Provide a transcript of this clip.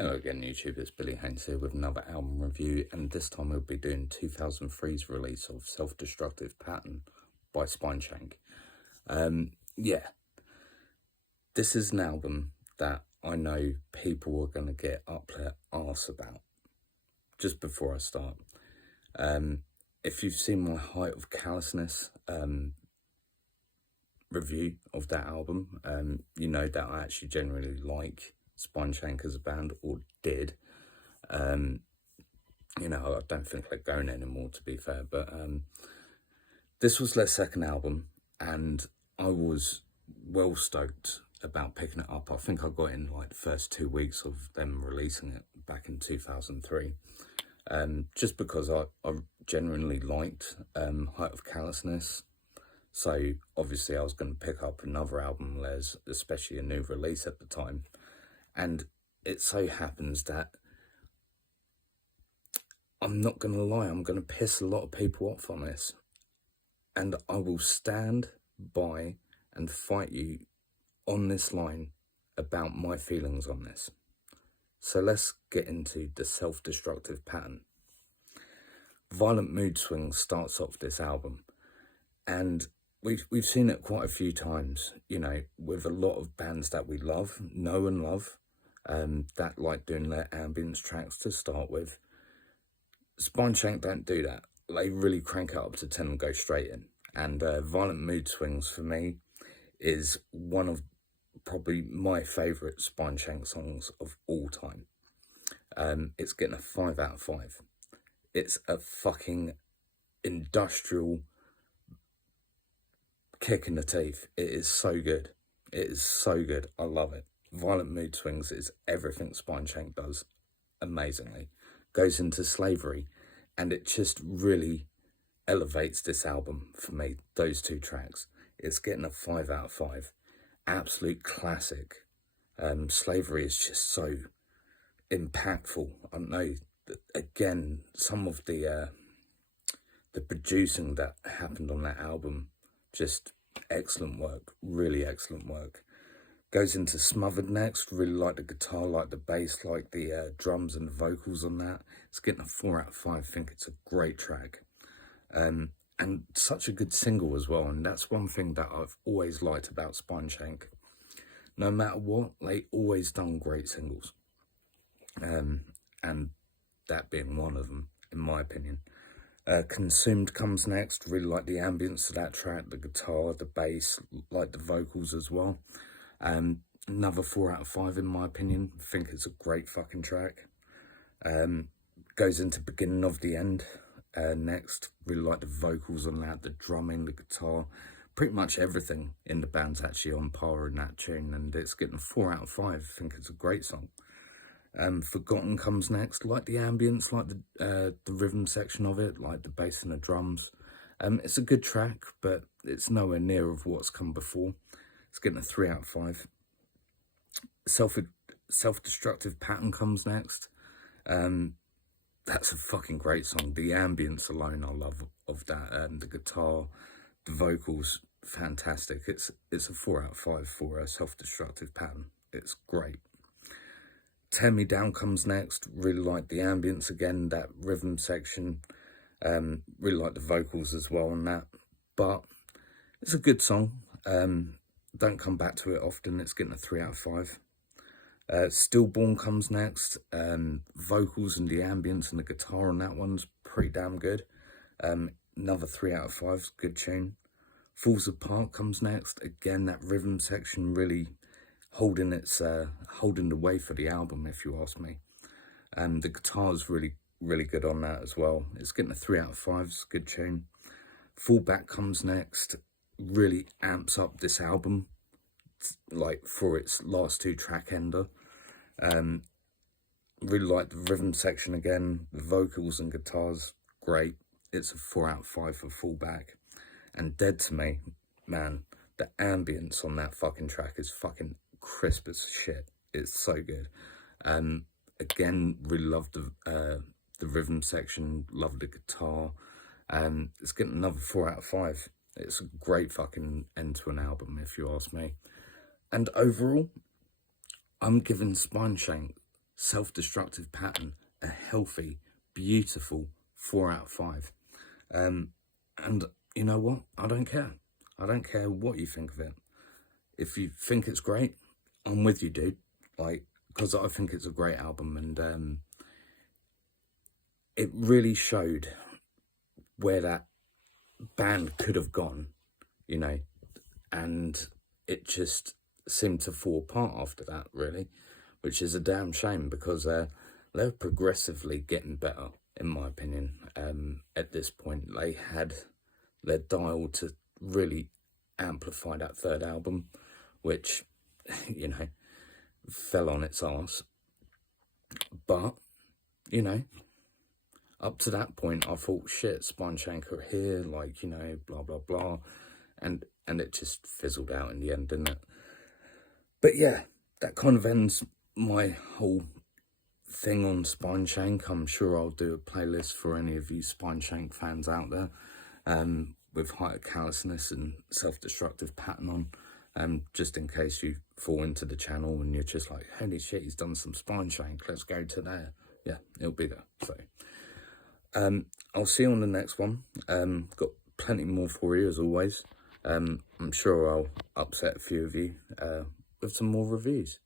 Hello again YouTube, it's Billy Haynes here with another album review, and this time we'll be doing 2003's release of Self-Destructive Pattern by Spineshank. Yeah, this is an album that I know people are going to get up their arse about. Just before I start, if you've seen my Height of Callousness review of that album, you know that I actually generally like Spineshank as a band, or did. You know, I don't think they're going anymore, to be fair, but this was their second album, and I was well stoked about picking it up. I think I got in like the first 2 weeks of them releasing it back in 2003, just because I genuinely liked Height of Callousness. So obviously I was going to pick up another album, especially a new release at the time. And it so happens that, I'm not going to lie, I'm going to piss a lot of people off on this. And I will stand by and fight you on this line about my feelings on this. So let's get into the Self-Destructive Pattern. Violent mood swings starts off this album. And we've seen it quite a few times, you know, with a lot of bands that we know and love. That like doing their ambience tracks to start with. Spineshank don't do that. They really crank it up to 10 and go straight in. And Violent Mood Swings for me is one of probably my favourite Spineshank songs of all time. It's getting a 5 out of 5. It's a fucking industrial kick in the teeth. It is so good. It is so good. I love it. Violent Mood Swings is everything Spineshank does amazingly. Goes into Slavery, and it just really elevates this album for me, those two tracks. It's getting a 5 out of 5. Absolute classic. Slavery is just so impactful. I know, again, some of the producing that happened on that album, just excellent work, really excellent work. Goes into Smothered next. Really like the guitar, like the bass, like the drums and the vocals on that. It's getting a 4 out of 5. I think it's a great track. And such a good single as well. And that's one thing that I've always liked about Spineshank. No matter what, they always done great singles. And that being one of them, in my opinion. Consumed comes next. Really like the ambience of that track, the guitar, the bass, like the vocals as well. Another 4 out of 5 in my opinion. I think it's a great fucking track. Goes into Beginning of the End next. Really like the vocals on that, the drumming, the guitar. Pretty much everything in the band's actually on par in that tune, and it's getting a 4 out of 5. I think it's a great song. Forgotten comes next. Like the ambience, like the rhythm section of it, like the bass and the drums. It's a good track, but it's nowhere near of what's come before. It's getting a 3 out of 5. Self-Destructive Pattern comes next. That's a fucking great song. The ambience alone, I love of that. The guitar, the vocals, fantastic. It's a 4 out of 5 for a Self-Destructive Pattern. It's great. Tear Me Down comes next. Really like the ambience again, that rhythm section. Really like the vocals as well on that. But it's a good song. Don't come back to it often. It's getting a 3 out of 5. Stillborn comes next. Vocals and the ambience and the guitar on that one's pretty damn good. Another 3 out of 5. Good tune. Falls Apart comes next. Again, that rhythm section really holding the way for the album, if you ask me. The guitar's really good on that as well. It's getting a 3 out of 5. It's a good tune. Fallback comes next. Really amps up this album, like for its last 2 track ender. Really like the rhythm section again, the vocals and guitars, great. It's a 4 out of 5 for Fallback. And Dead to Me, man, the ambience on that fucking track is fucking crisp as shit. It's so good. Again, really love the rhythm section, love the guitar. It's getting another 4 out of 5. It's a great fucking end to an album, if you ask me. And overall, I'm giving Spineshank Self-Destructive Pattern, a healthy, beautiful 4 out of 5. And you know what? I don't care. I don't care what you think of it. If you think it's great, I'm with you, dude. Like, because I think it's a great album, and it really showed where that band could have gone, you know, and it just seemed to fall apart after that, really, which is a damn shame, because they're progressively getting better, in my opinion. At this point, they had their dial to really amplify that third album, which, you know, fell on its arse. But, you know, up to that point, I thought, shit, Spineshank are here, like, you know, blah, blah, blah. And it just fizzled out in the end, didn't it? But yeah, that kind of ends my whole thing on Spineshank. I'm sure I'll do a playlist for any of you Spineshank fans out there, with Height of Callousness and Self-Destructive Pattern on, just in case you fall into the channel and you're just like, holy shit, he's done some Spineshank, let's go to there. Yeah, it'll be there. So I'll see you on the next one. Got plenty more for you, as always. I'm sure I'll upset a few of you with some more reviews.